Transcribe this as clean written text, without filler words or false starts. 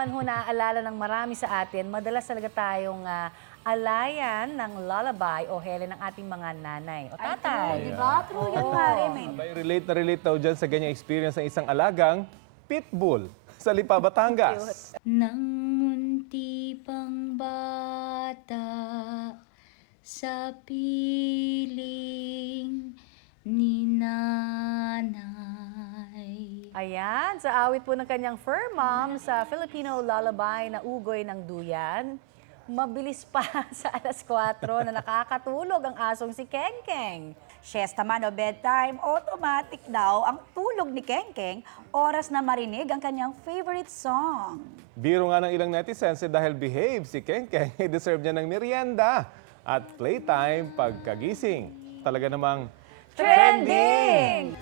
naman ho naaalala ng marami sa atin, madalas talaga tayong alayan ng lullaby o hele ng ating mga nanay o tatay. Di ba? True yun, Mare. Abay, relate na relate daw dyan sa ganyang experience ng isang alagang pitbull sa Lipa, Batangas. Nang munti pang bata sa piling ni nanay. Ayan, sa awit po ng kanyang fur mom sa Filipino lullaby na Ugoy ng Duyan, mabilis pa sa alas 4 na nakakatulog ang asong si Kengkeng. Siesta man o bedtime, automatic daw ang tulog ni Kengkeng, oras na marinig ang kanyang favorite song. Biro nga ng ilang netizens dahil behave si Kengkeng, deserve niya ng merienda at playtime pagkagising. Talaga namang Trending!